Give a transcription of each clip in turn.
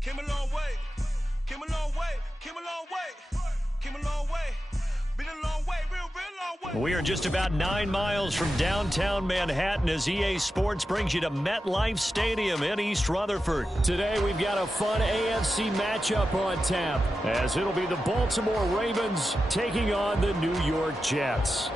Came a long way, came a long way, came a long way, came a long way, been a long way, real long way. We are just about 9 miles from downtown Manhattan as EA Sports brings you to MetLife Stadium in East Rutherford. Today we've got a fun AFC matchup on tap, as it'll be the Baltimore Ravens taking on the New York Jets.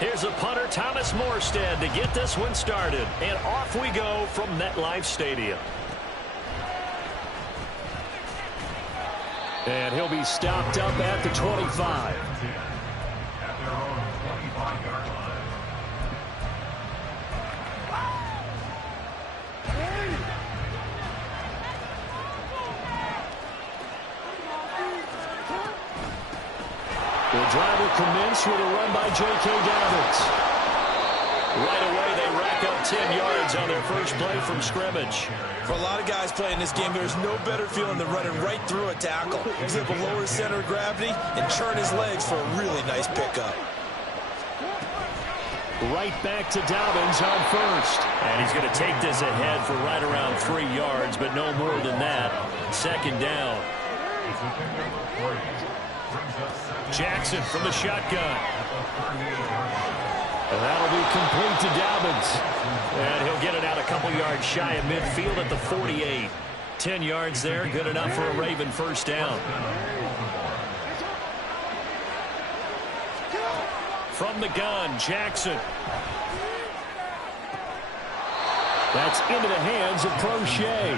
Here's a punter, Thomas Morstead, to get this one started. And off we go from MetLife Stadium. And he'll be stopped up at the 25. The drive will commence with a run by J.K. Dobbins. Right away, they rack up 10 yards on their first play from scrimmage. For a lot of guys playing this game, there's no better feeling than running right through a tackle. He's able to lower his center of gravity and churn his legs for a really nice pickup. Right back to Dobbins on first. And he's going to take this ahead for right around 3 yards, but no more than that. Second down. Jackson from the shotgun. And that'll be complete to Dobbins. And he'll get it out a couple yards shy of midfield at the 48. 10 yards there, good enough for a Raven first down. From the gun, Jackson. That's into the hands of Crochet.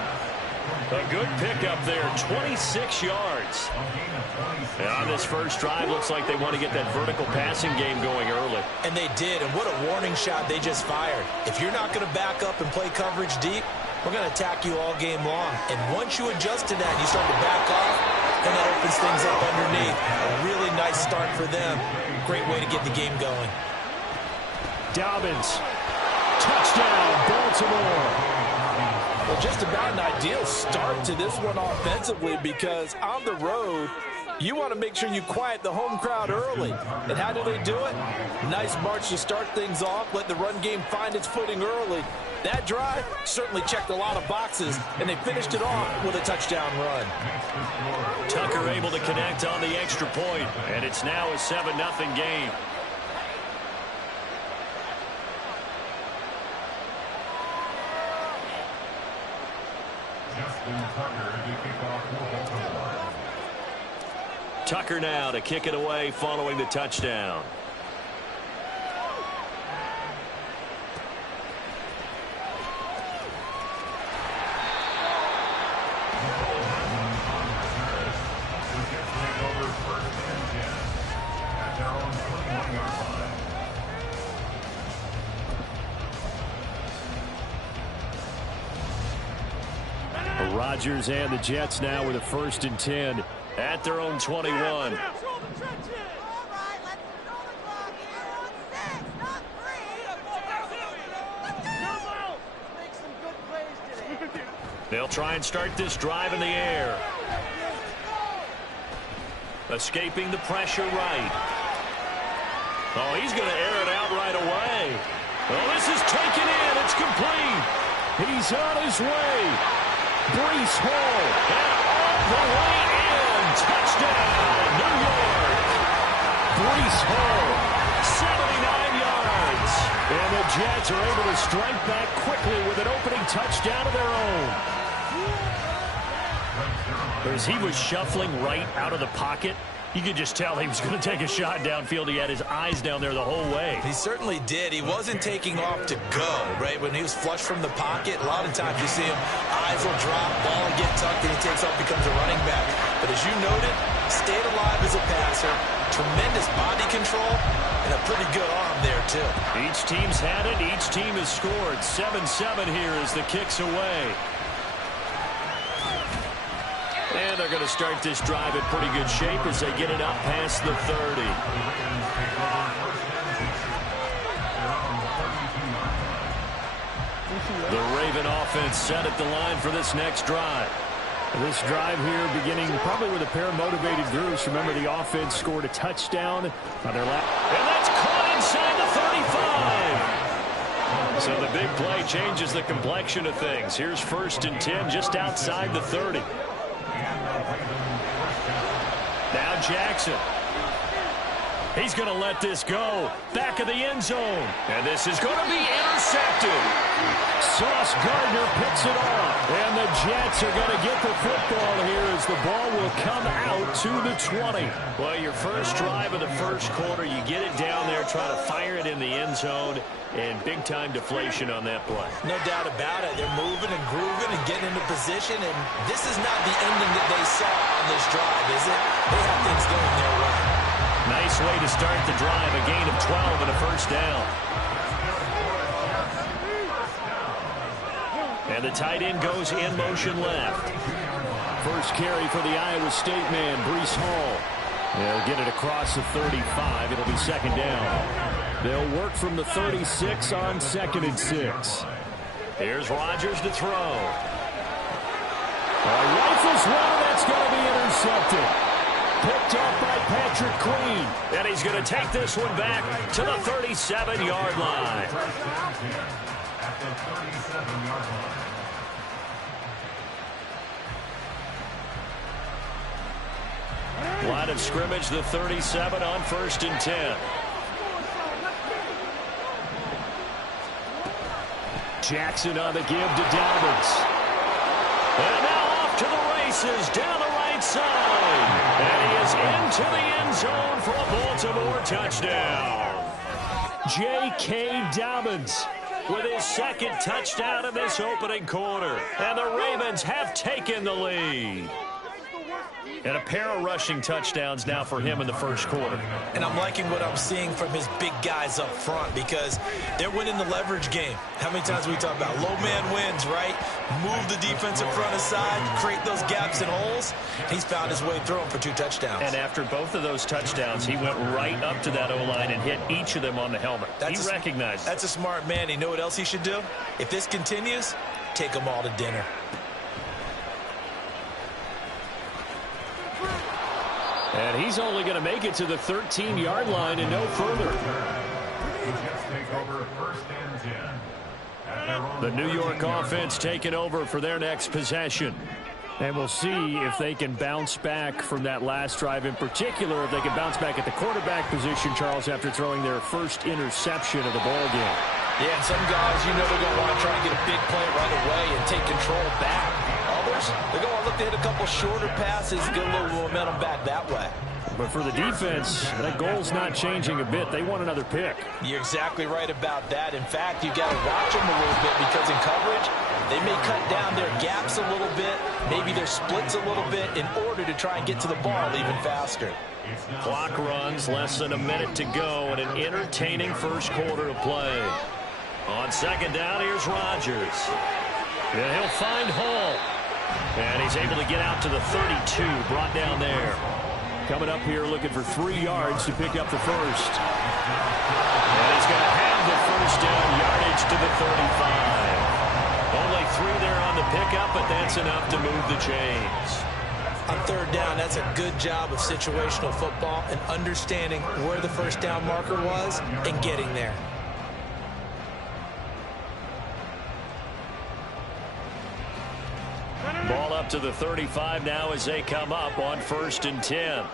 A good pickup there, 26 yards. And on this first drive, looks like they want to get that vertical passing game going early. And they did, and what a warning shot they just fired. If you're not going to back up and play coverage deep, we're going to attack you all game long. And once you adjust to that and you start to back off, then that opens things up underneath. A really nice start for them. Great way to get the game going. Dobbins. Touchdown, Baltimore. Well, just about an ideal start to this one offensively, because on the road, you want to make sure you quiet the home crowd early. And how do they do it? Nice march to start things off, let the run game find its footing early. That drive certainly checked a lot of boxes, and they finished it off with a touchdown run. Tucker able to connect on the extra point, and it's now a 7-0 game. Tucker now to kick it away following the touchdown. Rodgers and the Jets now with a 1st and 10 at their own 21. They'll try and start this drive in the air. Escaping the pressure right. Oh, he's going to air it out right away. Oh, this is taken in. It's complete. He's on his way. Breece Hall. And all the way in. Touchdown, New York. Breece Hall. 79 yards. And the Jets are able to strike back quickly with an opening touchdown of their own. As he was shuffling right out of the pocket, you could just tell he was going to take a shot downfield. He had his eyes down there the whole way. He certainly did. He wasn't taking off to go, right? When he was flush from the pocket, a lot of times you see him, eyes will drop, ball will get tucked, and he takes off, becomes a running back. But as you noted, stayed alive as a passer, tremendous body control, and a pretty good arm there, too. Each team's had it. Each team has scored. 7-7 here as the kick's away. And they're going to start this drive in pretty good shape as they get it up past the 30. The Raven offense set at the line for this next drive. This drive here beginning probably with a pair of motivated groups. Remember, the offense scored a touchdown on their last. And that's caught inside the 35. So the big play changes the complexion of things. Here's 1st and 10 just outside the 30. Now Jackson. He's going to let this go. Back of the end zone. And this is going to be intercepted. Sauce Gardner picks it off. And the Jets are going to get the football here as the ball will come out to the 20. Well, your first drive of the first quarter, you get it down there, try to fire it in the end zone, and big-time deflation on that play. No doubt about it. They're moving and grooving and getting into position, and this is not the ending that they saw on this drive, is it? They have things going their way. Nice way to start the drive, a gain of 12 and a first down. And the tight end goes in motion left. First carry for the Iowa State man, Breece Hall. They'll get it across the 35. It'll be 2nd down. They'll work from the 36 on 2nd and 6. Here's Rodgers to throw. Rifles one, that's going to be intercepted. Picked up by Patrick Queen. And he's going to take this one back to the 37-yard line. Line of scrimmage, the 37 on 1st and 10. Jackson on the give to Dobbins. And now off to the races down the right side. And he is into the end zone for a Baltimore touchdown. J.K. Dobbins with his 2nd touchdown in this opening quarter. And the Ravens have taken the lead. And a pair of rushing touchdowns now for him in the first quarter. And I'm liking what I'm seeing from his big guys up front because they're winning the leverage game. How many times we talk about low man wins, right? Move the defensive front aside, create those gaps and holes. He's found his way through them for 2 touchdowns. And after both of those touchdowns, he went right up to that O-line and hit each of them on the helmet. He recognized it. That's a smart man. You know what else he should do? If this continues, take them all to dinner. And he's only going to make it to the 13-yard line and no further. The New York offense taking over for their next possession. And we'll see if they can bounce back from that last drive, in particular, if they can bounce back at the quarterback position, Charles, after throwing their first interception of the ball game. Yeah, and some guys, you know, they're going to want to try and get a big play right away and take control back. Others, they're going to look to hit a couple shorter passes, get a little momentum back that way. But for the defense, that goal's not changing a bit. They want another pick. You're exactly right about that. In fact, you got to watch them a little bit because in coverage, they may cut down their gaps a little bit, maybe their splits a little bit in order to try and get to the ball even faster. Clock runs, less than a minute to go, and an entertaining first quarter of play. On 2nd down, here's Rodgers. And he'll find Hall. And he's able to get out to the 32, brought down there. Coming up here looking for 3 yards to pick up the first. And he's going to have the first down, yardage to the 35. Only 3 there on the pickup, but that's enough to move the chains. On 3rd down, that's a good job of situational football and understanding where the first down marker was and getting there. Ball up to the 35 now as they come up on 1st and 10.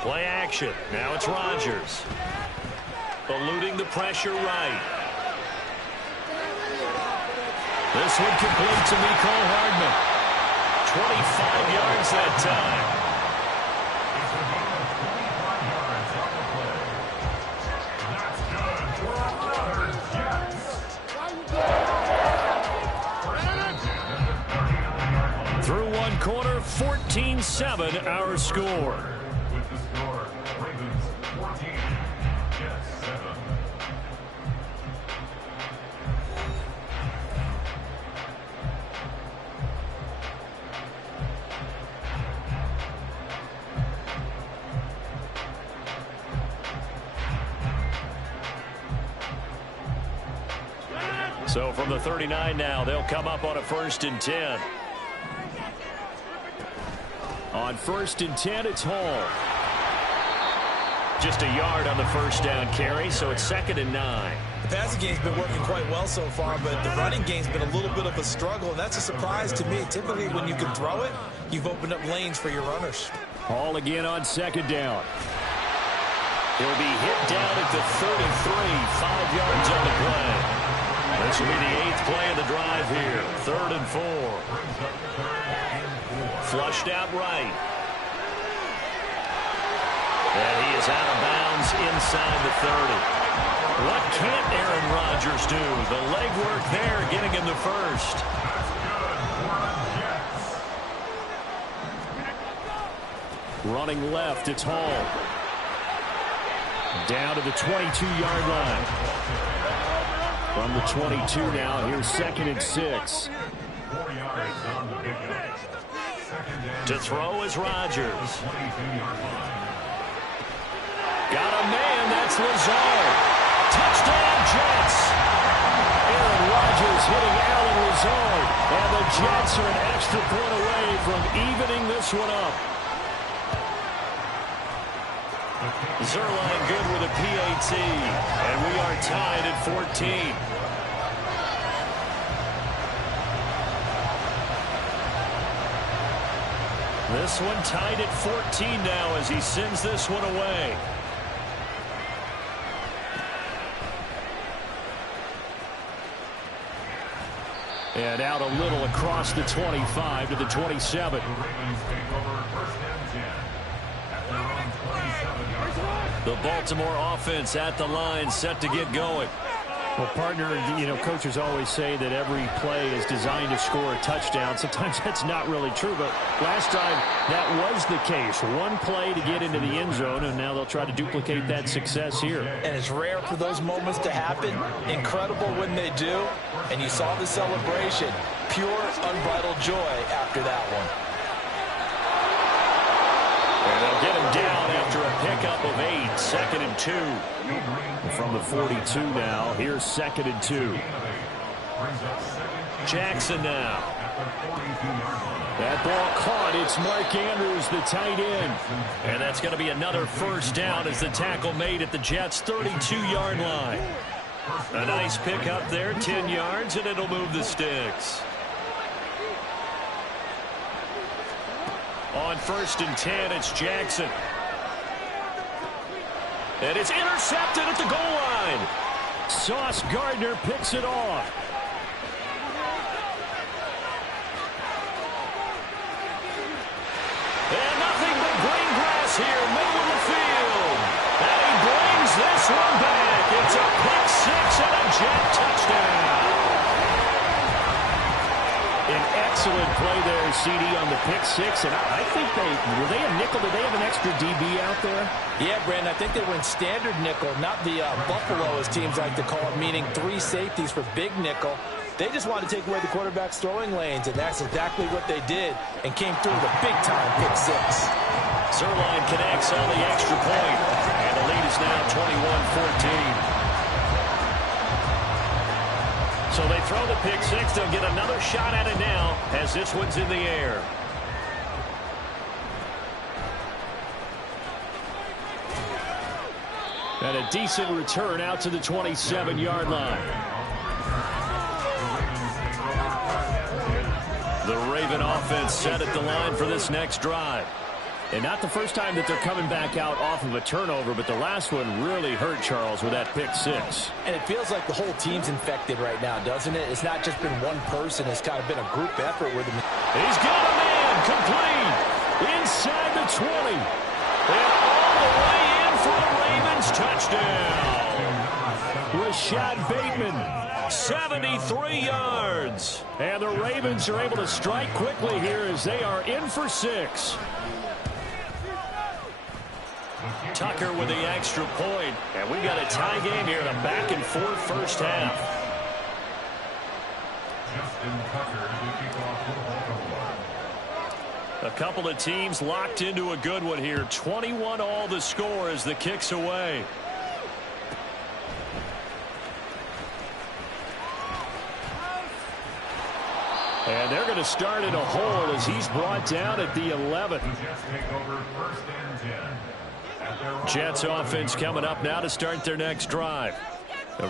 Play action. Now it's Rodgers. Eluding the pressure right. This one complete to Mecole Hardman. 25 yards that time. Through one quarter, 14-7 our score. With the score, Ravens 14, Jets 7. So from the 39 now, they'll come up on a 1st and 10. On 1st and 10, it's Hall. Just a yard on the first down carry, so it's 2nd and 9. The passing game's been working quite well so far, but the running game's been a little bit of a struggle, and that's a surprise to me. Typically, when you can throw it, you've opened up lanes for your runners. Hall again on 2nd down. He'll be hit down at the 33, 5 yards on the play. This will be the 8th play of the drive here. 3rd and 4. Flushed out right. And he is out of bounds inside the 30. What can't Aaron Rodgers do? The legwork there, getting him the first. Running left, it's Hall. Down to the 22-yard line. From the 22 now, here's 2nd and 6. To throw is Rodgers. Got a man, that's Lazard. Touchdown, Jets. Aaron Rodgers hitting Allen Lazard. And the Jets are an extra point away from evening this one up. Zerline good with a PAT. And we are tied at 14. This one tied at 14 now as he sends this one away. And out a little across the 25 to the 27. The Baltimore offense at the line, set to get going. Well, partner, coaches always say that every play is designed to score a touchdown. Sometimes that's not really true, but last time that was the case. One play to get into the end zone, and now they'll try to duplicate that success here. And it's rare for those moments to happen. Incredible when they do. And you saw the celebration. Pure, unbridled joy after that one. And they'll get him down after a pickup of 8. 2nd and 2. From the 42 now, here's 2nd and 2. Jackson now. That ball caught. It's Mark Andrews, the tight end. And that's going to be another first down as the tackle made at the Jets' 32-yard line. A nice pickup there, 10 yards, and it'll move the sticks. On 1st and 10, it's Jackson. And it's intercepted at the goal line. Sauce Gardner picks it off. And nothing but green grass here, middle of the field. And he brings this one back. It's a pick 6 and a Jet touchdown. An excellent play there, CD, on the pick 6. And I think were they a nickel? Did they have an extra DB out there? Yeah, Brandon, I think they went standard nickel, not the Buffalo, as teams like to call it, meaning 3 safeties for big nickel. They just wanted to take away the quarterback's throwing lanes, and that's exactly what they did, and came through with a big-time pick 6. Zerline connects on the extra point, and the lead is now 21-14. So they throw the pick 6. They'll get another shot at it now as this one's in the air. And a decent return out to the 27-yard line. The Raven offense set at the line for this next drive. And not the first time that they're coming back out off of a turnover, but the last one really hurt, Charles, with that pick 6. And it feels like the whole team's infected right now, doesn't it? It's not just been one person. It's kind of been a group effort with them. He's got a man complete inside the 20. And all the way in for a Ravens touchdown. Rashad Bateman, 73 yards. And the Ravens are able to strike quickly here as they are in for 6. Tucker with the extra point. And we've got a tie game here in a back-and-forth first half. A couple of teams locked into a good one here. 21 all the score as the kick's away. going to start in a hole as he's brought down at the 11. Jets offense coming up now to start their next drive.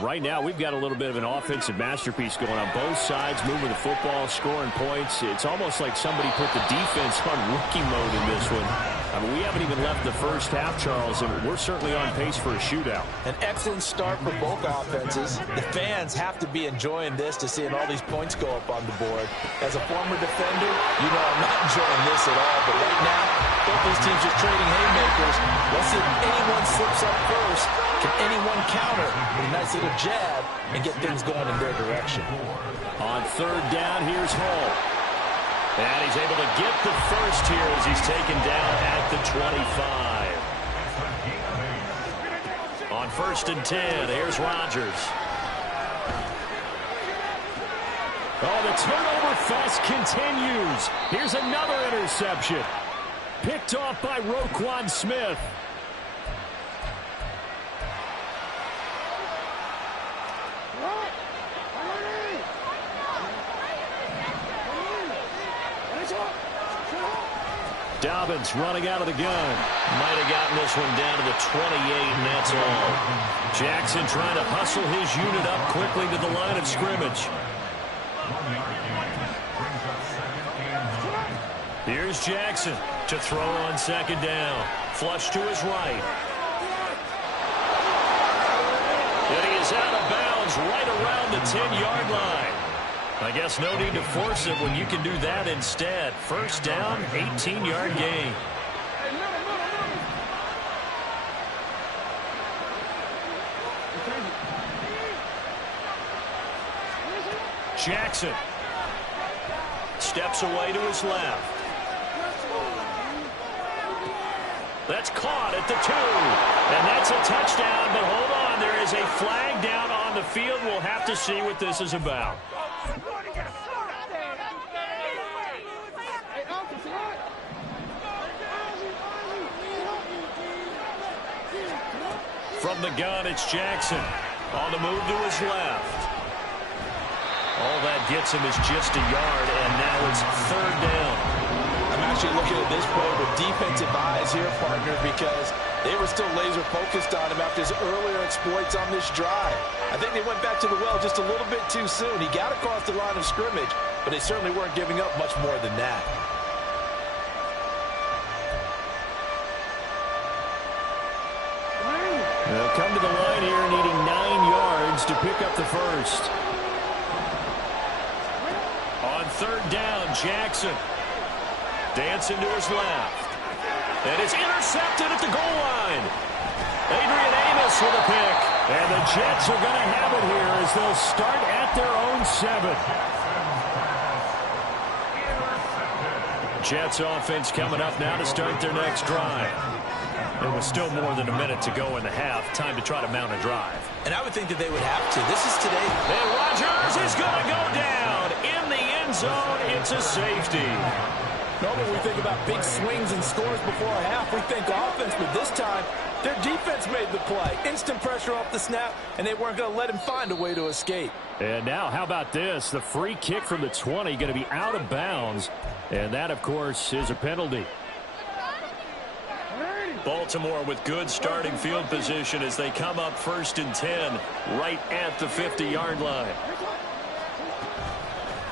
Right now, we've got a little bit of an offensive masterpiece going on. Both sides moving the football, scoring points. It's almost like somebody put the defense on rookie mode in this one. I mean, we haven't even left the first half, Charles, and we're certainly on pace for a shootout. An excellent start for both offenses. The fans have to be enjoying this to seeing all these points go up on the board. As a former defender, you know I'm not enjoying this at all. But right now, both these teams just trading haymakers. Let's see if anyone slips up first. Can anyone counter with a nice little jab and get things going in their direction? On third down, here's Hall. And he's able to get the first here as he's taken down at the 25. On 1st and 10, here's Rodgers. Oh, the turnover fest continues. Here's another interception. Picked off by Roquan Smith. Dobbins running out of the gun. Might have gotten this one down to the 28, and that's all. Jackson trying to hustle his unit up quickly to the line of scrimmage. Here's Jackson to throw on 2nd down. Flush to his right. And he is out of bounds right around the 10-yard line. I guess no need to force it when you can do that instead. 1st down, 18-yard gain. Jackson steps away to his left. That's caught at the 2. And that's a touchdown, but hold on. There is a flag down on the field. We'll have to see what this is about. From the gun, it's Jackson. On the move to his left. All that gets him is just a yard, and now it's 3rd down. I'm actually looking at this play with defensive eyes here, partner, because they were still laser focused on him after his earlier exploits on this drive. I think they went back to the well just a little bit too soon. He got across the line of scrimmage, but they certainly weren't giving up much more than that. They'll come to the line here needing 9 yards to pick up the first. On 3rd down, Jackson dancing to his left. And it's intercepted at the goal line. Adrian Amos with a pick. And the Jets are going to have it here as they'll start at their own 7. Jets offense coming up now to start their next drive. There was still more than a minute to go in the half. Time to try to mount a drive. And I would think that they would have to. This is today. And Rodgers is going to go down in the end zone. It's a safety. Normally we think about big swings and scores before a half. We think offense, but this time their defense made the play. Instant pressure off the snap, and they weren't going to let him find a way to escape. And now how about this? The free kick from the 20 going to be out of bounds. And that, of course, is a penalty. Baltimore with good starting field position as they come up 1st and 10 right at the 50-yard line.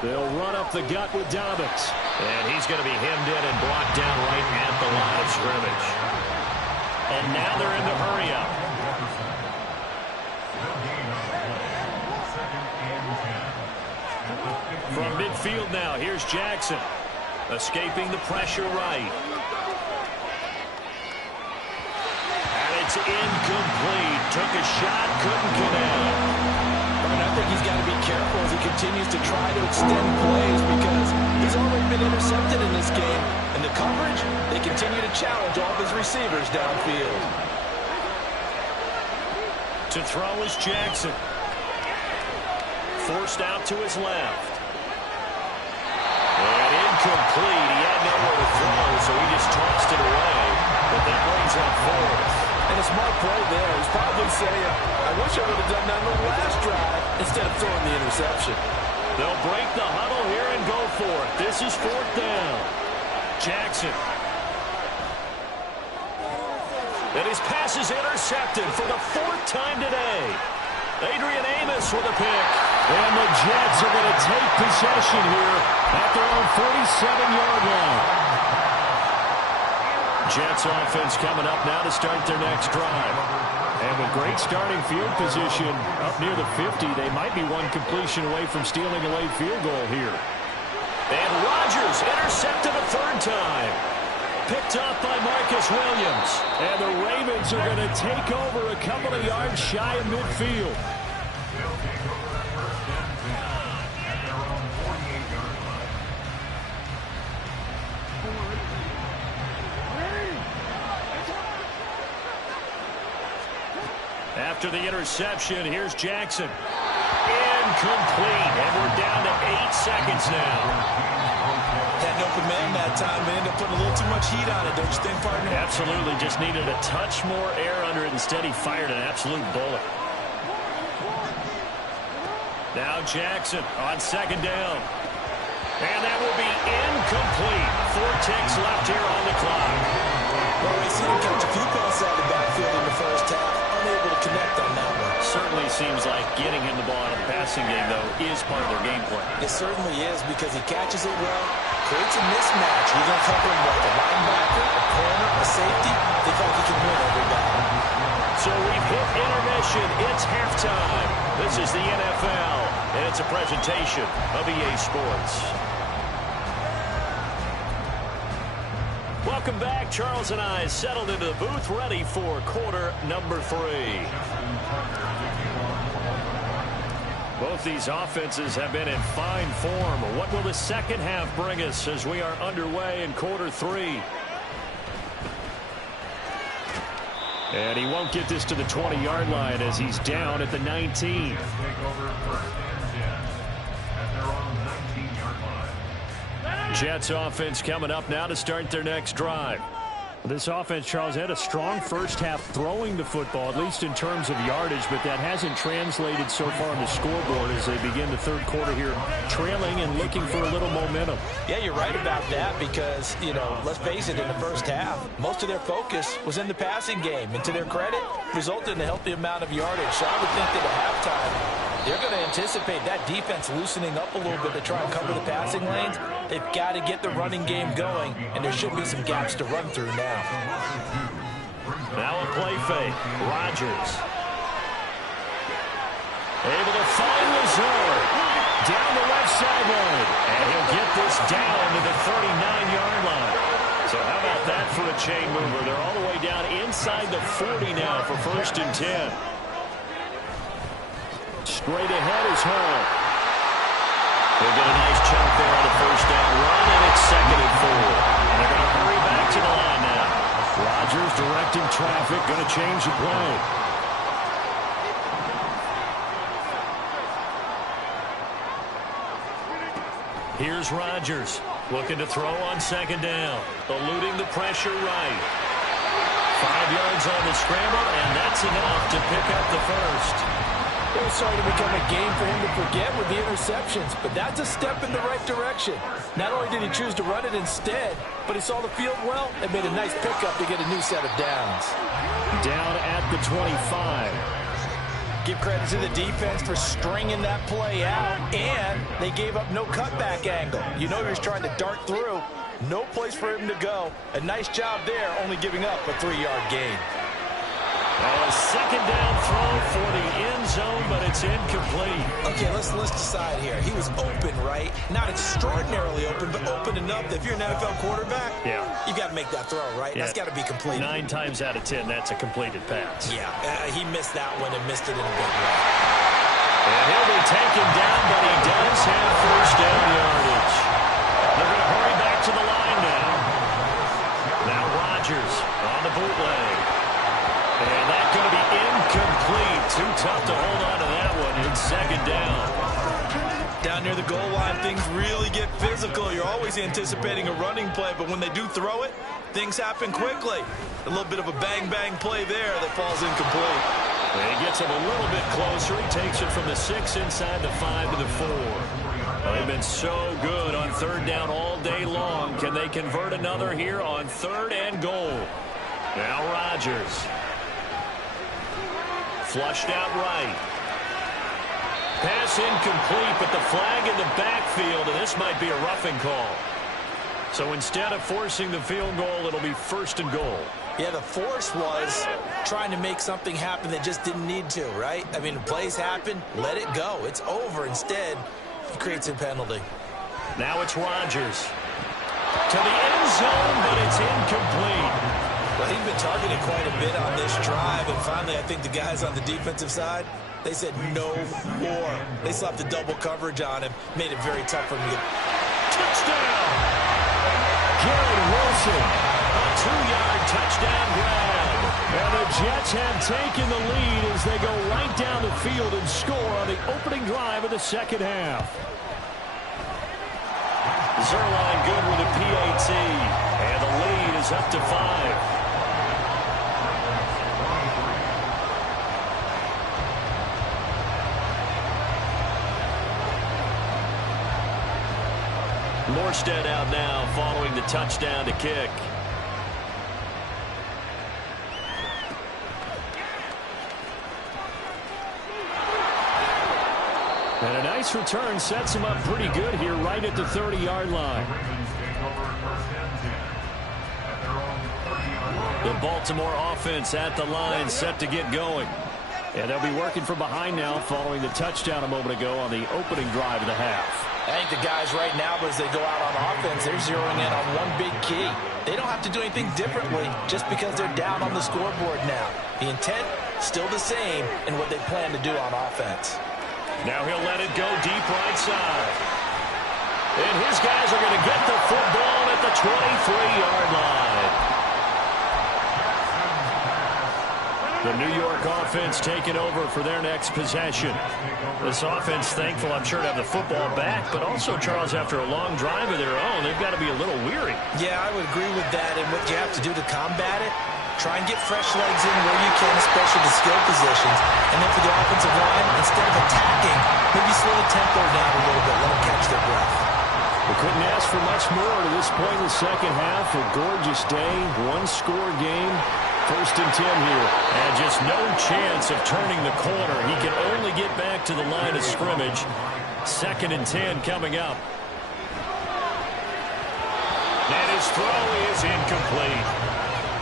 They'll run up the gut with Dobbins. And he's going to be hemmed in and brought down right at the line of scrimmage. And now they're in the hurry up. From midfield now, here's Jackson. Escaping the pressure right. It's incomplete. Took a shot, couldn't connect. And I think he's got to be careful as he continues to try to extend plays because he's already been intercepted in this game. And the coverage, they continue to challenge all of his receivers downfield. To throw is Jackson. Forced out to his left. And incomplete. He had nowhere to throw, so he just tossed it away. But that brings up 4th. And a smart play there. He's probably saying, I wish I would have done that on the last drive instead of throwing the interception. They'll break the huddle here and go for it. This is 4th down. Jackson. And his pass is intercepted for the 4th time today. Adrian Amos with a pick. And the Jets are going to take possession here at their own 47-yard line. Jets offense coming up now to start their next drive. And with great starting field position up near the 50, they might be one completion away from stealing a late field goal here. And Rodgers intercepted a 3rd time. Picked off by Marcus Williams. And the Ravens are going to take over a couple of yards shy of midfield. After the interception, here's Jackson. Incomplete. And we're down to 8 seconds now. Had an open man that time, but ended up putting a little too much heat on it, don't you think, partner? Absolutely. Just needed a touch more air under it. Instead, he fired an absolute bullet. Now Jackson on 2nd down. And that will be incomplete. 4 ticks left here on the clock. Well, we see him catch a few passes out of the backfield in the first half. Unable to connect on that one. Certainly seems like getting him the ball in the passing game, though, is part of their game plan. It certainly is, because he catches it well, creates a mismatch. You're going to cover him like a linebacker, a corner, a safety. They feel like he can win every battle. So we've hit intermission. It's halftime. This is the NFL, and it's a presentation of EA Sports. Welcome back. Charles and I settled into the booth, ready for quarter number 3. Both these offenses have been in fine form. What will the second half bring us as we are underway in quarter 3? And he won't get this to the 20-yard line as he's down at the 19. Jets offense coming up now to start their next drive. This offense, Charles, had a strong first half throwing the football, at least in terms of yardage, but that hasn't translated so far on the scoreboard as they begin the 3rd quarter here, trailing and looking for a little momentum. Yeah, you're right about that because, let's face it, in the first half, most of their focus was in the passing game. And to their credit, resulted in a healthy amount of yardage. So I would think that at halftime, they're going to anticipate that defense loosening up a little bit to try and cover the passing lanes. They've got to get the running game going, and there should be some gaps to run through now. Now a play fake. Rodgers. Able to find Lazard. Down the left sideline. And he'll get this down to the 39-yard line. So how about that for a chain mover? They're all the way down inside the 40 now for 1st and 10. Straight ahead is Hall. They'll get a nice chunk there on the 1st down run, and it's 2nd and 4. They're going to hurry back to the line now. Rodgers directing traffic, going to change the play. Here's Rodgers looking to throw on 2nd down, eluding the pressure right. 5 yards on the scramble, and that's enough to pick up the 1st. It was starting to become a game for him to forget with the interceptions, but that's a step in the right direction. Not only did he choose to run it instead, but he saw the field well and made a nice pickup to get a new set of downs. Down at the 25. Give credit to the defense for stringing that play out, and they gave up no cutback angle. You know he was trying to dart through. No place for him to go. A nice job there, only giving up a 3-yard gain. A 2nd down throw for the end zone, but it's incomplete. Okay, let's decide here. He was open, right? Not extraordinarily open, but open enough that if you're an NFL quarterback, you got to make that throw, right? Yeah. That's got to be complete. 9 times out of 10, that's a completed pass. Yeah, he missed that one and missed it in a big way. And he'll be taken down, but he does have 1st down yardage. They're going to hurry back to the line now. Now Rodgers on the bootleg. And that's going to be incomplete. Too tough to hold on to that one. It's 2nd down. Down near the goal line, things really get physical. You're always anticipating a running play, but when they do throw it, things happen quickly. A little bit of a bang-bang play there that falls incomplete. And he gets him a little bit closer. He takes it from the 6 inside the 5 to the 4. Well, they've been so good on third down all day long. Can they convert another here on 3rd and goal? Now Rodgers. Flushed out right. Pass incomplete, but the flag in the backfield, and this might be a roughing call. So instead of forcing the field goal, it'll be 1st and goal. Yeah, the force was trying to make something happen that just didn't need to, right? I mean, plays happen, let it go. It's over. Instead, he creates a penalty. Now it's Rodgers. To the end zone, but it's incomplete. Well, he's been targeted quite a bit on this drive, and finally I think the guys on the defensive side, they said no more. They slapped the double coverage on him, made it very tough for him to get. Touchdown! Garrett Wilson, a 2-yard touchdown grab. And the Jets have taken the lead as they go right down the field and score on the opening drive of the second half. Zerline good with a PAT, and the lead is up to 5. Morstead out now following the touchdown to kick. And a nice return sets him up pretty good here right at the 30-yard line. The Baltimore offense at the line set to get going. And they'll be working from behind now following the touchdown a moment ago on the opening drive of the half. I think the guys right now, as they go out on offense, they're zeroing in on one big key. They don't have to do anything differently just because they're down on the scoreboard now. The intent, still the same in what they plan to do on offense. Now he'll let it go deep right side. And his guys are going to get the football at the 23-yard line. The New York offense taking over for their next possession. This offense thankful, I'm sure, to have the football back, but also, Charles, after a long drive of their own, they've got to be a little weary. Yeah, I would agree with that, and what you have to do to combat it, try and get fresh legs in where you can, especially the skill positions, and then for the offensive line, instead of attacking, maybe slow the tempo down a little bit, let them catch their breath. We couldn't ask for much more to this point in the second half. A gorgeous day, one-score game. 1st and 10 here. And just no chance of turning the corner. He can only get back to the line of scrimmage. 2nd and 10 coming up. And his throw is incomplete.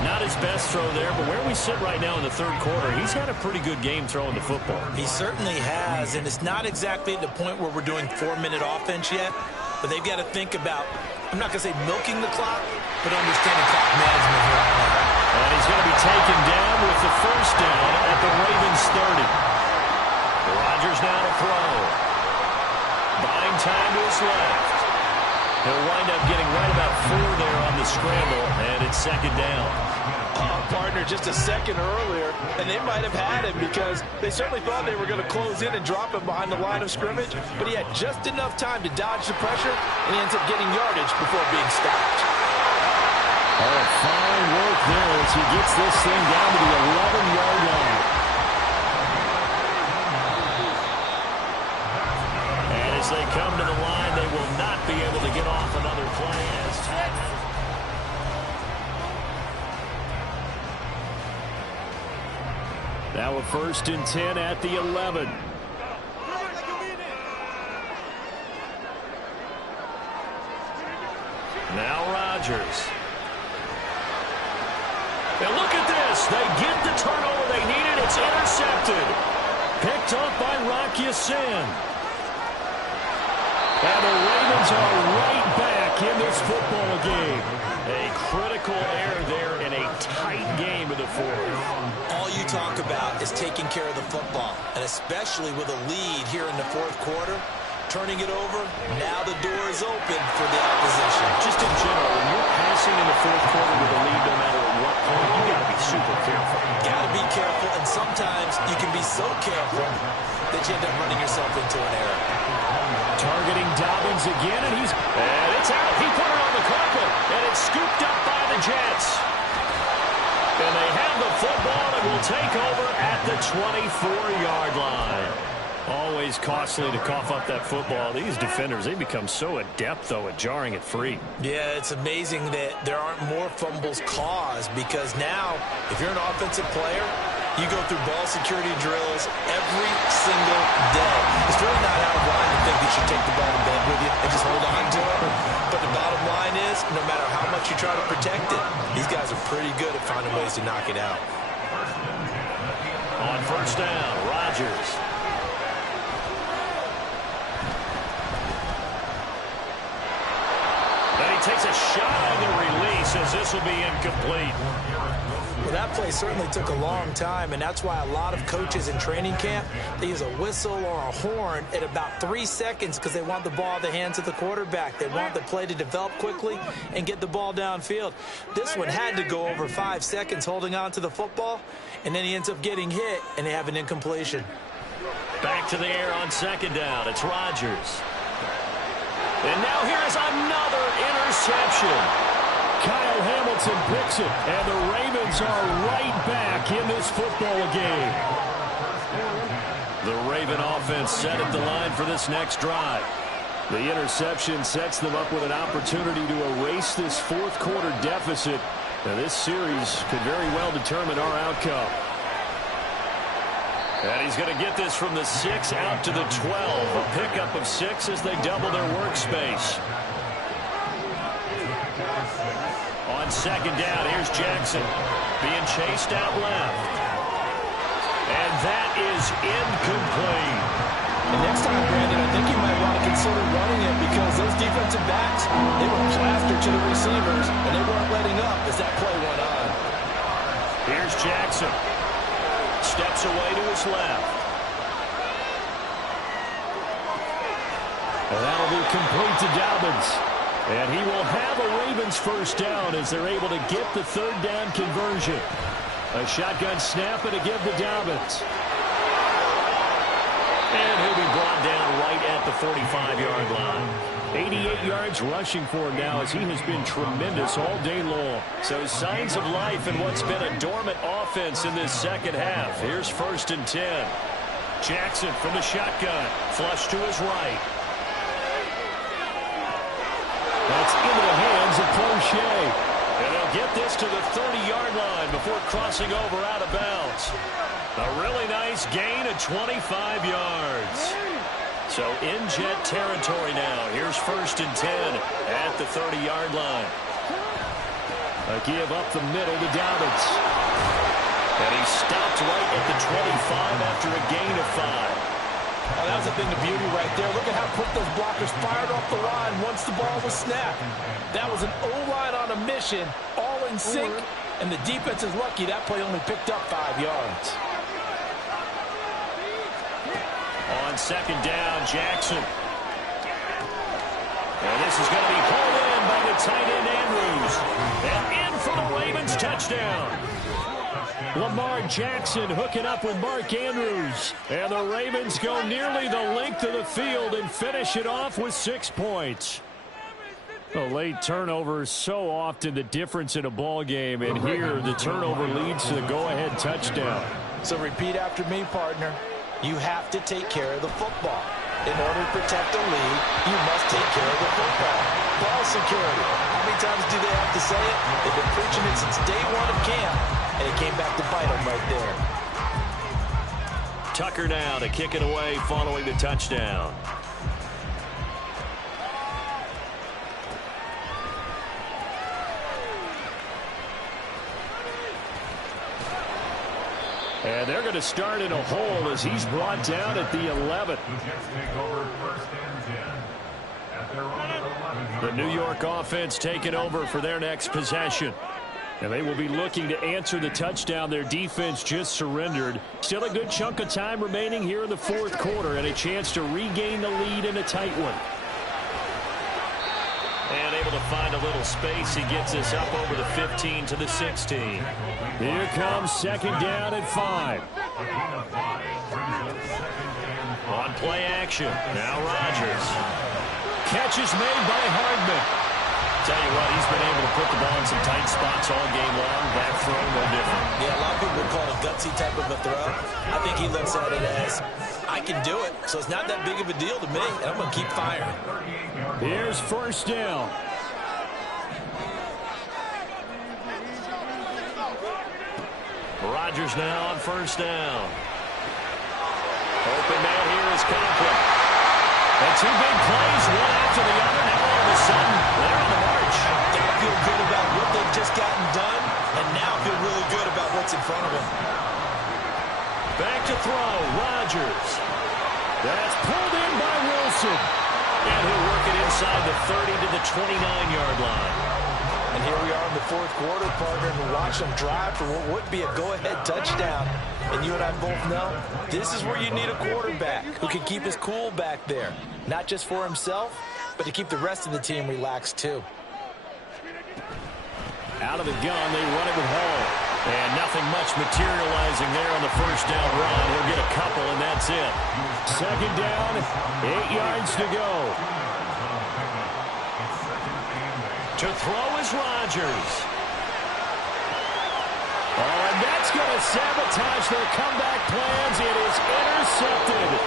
Not his best throw there, but where we sit right now in the 3rd quarter, he's had a pretty good game throwing the football. He certainly has, and it's not exactly at the point where we're doing 4-minute offense yet, but they've got to think about, I'm not going to say milking the clock, but understanding clock management here on that. And he's going to be taken down with the 1st down at the Ravens 30. Rodgers now to throw. Buying time to his left. He'll wind up getting right about 4 there on the scramble, and it's 2nd down. Partner, just a second earlier, and they might have had him because they certainly thought they were going to close in and drop him behind the line of scrimmage, but he had just enough time to dodge the pressure, and he ends up getting yardage before being stopped. Oh, fine work there as he gets this thing down to the 11-yard line. And as they come to the line, they will not be able to get off another play as time. Now a 1st and 10 at the 11. Now Rodgers. And look at this. They get the turnover they needed. It's intercepted. Picked up by Rock Ya-Sin. And the Ravens are right back in this football game. A critical error there in a tight game of the 4th. All you talk about is taking care of the football, and especially with a lead here in the 4th quarter, turning it over, now the door is open for the opposition. Just in general, when you're passing in the 4th quarter with a lead, no matter at what point, you got to be super careful. Got to be careful, and sometimes you can be so careful that you end up running yourself into an error. Targeting Dobbins again, and it's out. He put it on the carpet, and it's scooped up by the Jets. And they have the football and will take over at the 24-yard line. Always costly to cough up that football. These defenders, they become so adept, though, at jarring it free. Yeah, it's amazing that there aren't more fumbles caused because now, if you're an offensive player, you go through ball security drills every single day. It's really not out of line to think that you take the ball to bed with you and just hold on to it. But the bottom line is, no matter how much you try to protect it, these guys are pretty good at finding ways to knock it out. On first down, Rodgers. And he takes a shot on the release as this will be incomplete. Well, that play certainly took a long time, and that's why a lot of coaches in training camp, they use a whistle or a horn at about 3 seconds because they want the ball in the hands of the quarterback. They want the play to develop quickly and get the ball downfield. This one had to go over 5 seconds holding on to the football, and then he ends up getting hit, and they have an incompletion. Back to the air on second down. It's Rodgers. And now here's another interception. Kyle Hamilton picks it, and the Ravens are right back in this football game. The Raven offense set at the line for this next drive. The interception sets them up with an opportunity to erase this fourth quarter deficit. Now, this series could very well determine our outcome. And he's going to get this from the 6 out to the 12. A pickup of 6 as they double their workspace. On second down, here's Jackson being chased out left. And that is incomplete. And next time, Brandon, I think you might want to consider running it because those defensive backs, they were plastered to the receivers, and they weren't letting up as that play went on. Here's Jackson. Steps away to his left. And that'll be complete to Dobbins. And he will have a Ravens first down as they're able to get the third down conversion. A shotgun snap and a give to Dobbins. And he'll be brought down right at the 45-yard line. 88 yards rushing for him now as he has been tremendous all day long. So signs of life in what's been a dormant offense in this second half. Here's first and 10. Jackson from the shotgun. Flush to his right. That's into the hands of Crochet. And they'll get this to the 30-yard line before crossing over out of bounds. A really nice gain of 25 yards. So in Jet territory now. Here's first and 10 at the 30-yard line. A give up the middle to Dobbins. And he stopped right at the 25 after a gain of 5. Oh, that was a thing of beauty right there. Look at how quick those blockers fired off the line once the ball was snapped. That was an O-line on a mission, all in sync, and the defense is lucky that play only picked up 5 yards. On second down, Jackson. And this is going to be pulled in by the tight end, Andrews. And in for the Ravens touchdown. Lamar Jackson hooking up with Mark Andrews. And the Ravens go nearly the length of the field and finish it off with 6 points. A late turnover is so often the difference in a ball game. And here the turnover leads to the go-ahead touchdown. So repeat after me, partner. You have to take care of the football. In order to protect the lead, you must take care of the football. Ball security. How many times do they have to say it? They've been preaching it since day one of camp, and it came back to bite them right there. Tucker now to kick it away following the touchdown. And they're going to start in a hole as he's brought down at the 11. The New York offense taking over for their next possession. And they will be looking to answer the touchdown their defense just surrendered. Still a good chunk of time remaining here in the fourth quarter and a chance to regain the lead in a tight one. And able to find a little space. He gets us up over the 15 to the 16. Here comes second down at 5. On play action. Now Rodgers. Catch is made by Hardman. Tell you what, he's been able to put the ball in some tight spots all game long. That throw, no different. Yeah, a lot of people would call it a gutsy type of a throw. I think he looks at it as, I can do it, so it's not that big of a deal to me, and I'm going to keep firing. Here's first down. Rodgers now on first down. Open man here is Conklin. And two big plays, one after the other. Now all of a sudden, they're on the march. They feel good about what they've just gotten done, and now feel really good about what's in front of them. Back to throw, Rodgers. That's pulled in by Wilson. And he'll work it inside the 30 to the 29-yard line. And here we are in the fourth quarter, partner, and watch them drive for what would be a go-ahead touchdown. And you and I both know this is where you need a quarterback who can keep his cool back there. Not just for himself, but to keep the rest of the team relaxed too. Out of the gun, they run it with Hall. And nothing much materializing there on the first down run. He'll get a couple, and that's it. Second down, 8 yards to go. To throw is Rodgers. Oh, and that's going to sabotage their comeback plans. It is intercepted.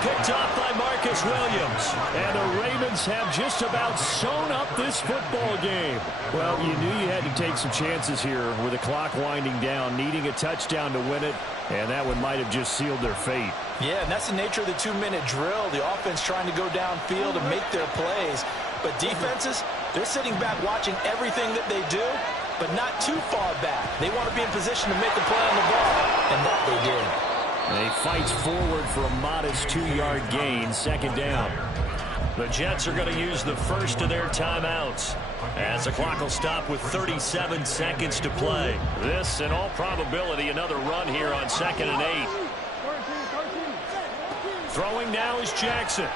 Picked off by Marcus Williams. And the Ravens have just about sewn up this football game. Well, you knew you had to take some chances here with the clock winding down, needing a touchdown to win it, and that one might have just sealed their fate. Yeah, and that's the nature of the 2-minute drill. The offense trying to go downfield and make their plays. But defenses, they're sitting back watching everything that they do, but not too far back. They want to be in position to make a play on the ball, and that they did. And he fights forward for a modest 2-yard gain, second down. The Jets are going to use the first of their timeouts as the clock will stop with 37 seconds to play. This, in all probability, another run here on 2nd and 8. Throwing now is Jackson.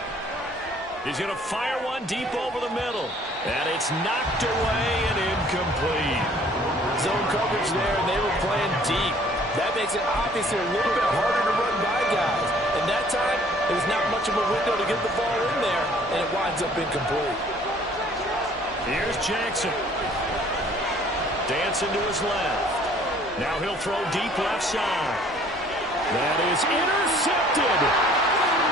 He's going to fire one deep over the middle. And it's knocked away and incomplete. Zone coverage there, and they were playing deep. That makes it obviously a little bit harder to run by guys. And that time, there's not much of a window to get the ball in there, and it winds up incomplete. Here's Jackson. Dancing to his left. Now he'll throw deep left side. That is intercepted.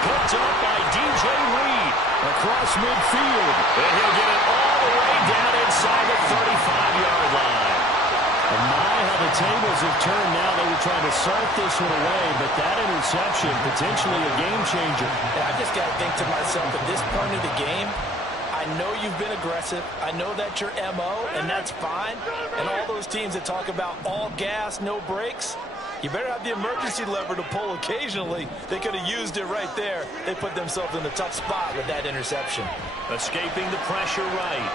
Picked up by DJ Reed. Across midfield. And he'll get it all the way down inside the 35-yard line. And my, how the tables have turned now. They were trying to salt this one away, but that interception, potentially a game changer. And I just got to think to myself, at this point of the game, I know you've been aggressive. I know that's your MO, and that's fine. And all those teams that talk about all gas, no brakes, you better have the emergency lever to pull occasionally. They could have used it right there. They put themselves in a tough spot with that interception. Escaping the pressure right.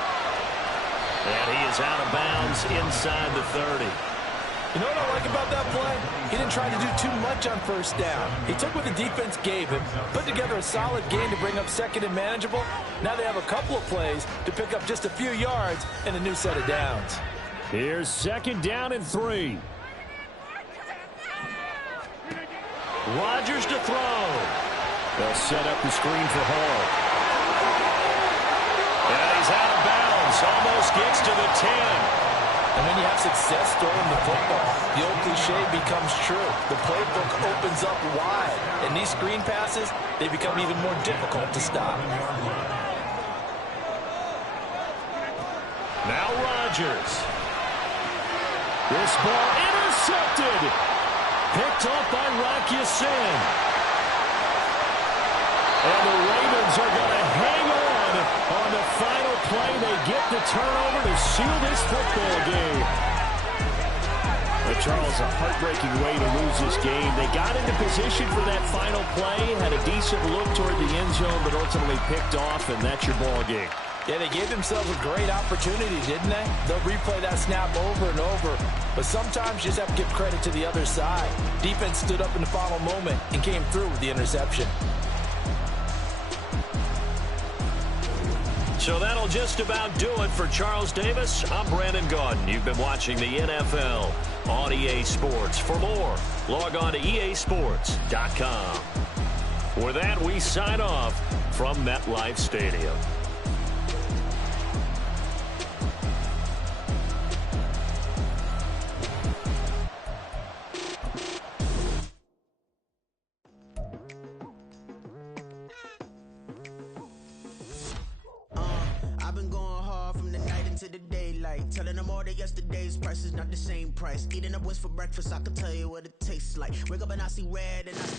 And he is out of bounds inside the 30. You know what I like about that play? He didn't try to do too much on first down. He took what the defense gave him, put together a solid game to bring up second and manageable. Now they have a couple of plays to pick up just a few yards and a new set of downs. Here's 2nd down and 3. Rodgers to throw. They'll set up the screen for Hall. And he's out of bounds. Almost gets to the 10. And when you have success throwing the football, the old cliche becomes true. The playbook opens up wide. And these screen passes, they become even more difficult to stop. Now Rodgers. This ball intercepted. Picked off by Rock Ya-Sin. And the Ravens are going to hang on the final play. They get the turnover to seal this football game. But Charles, a heartbreaking way to lose this game. They got into position for that final play, had a decent look toward the end zone, but ultimately picked off, and that's your ball game. Yeah, they gave themselves a great opportunity, didn't they? They'll replay that snap over and over. But sometimes you just have to give credit to the other side. Defense stood up in the final moment and came through with the interception. So that'll just about do it for Charles Davis. I'm Brandon Gaudin. You've been watching the NFL on EA Sports. For more, log on to easports.com. With that, we sign off from MetLife Stadium. Telling them all that yesterday's price is not the same price. Eating up what's for breakfast, I can tell you what it tastes like. Wake up and I see red and I still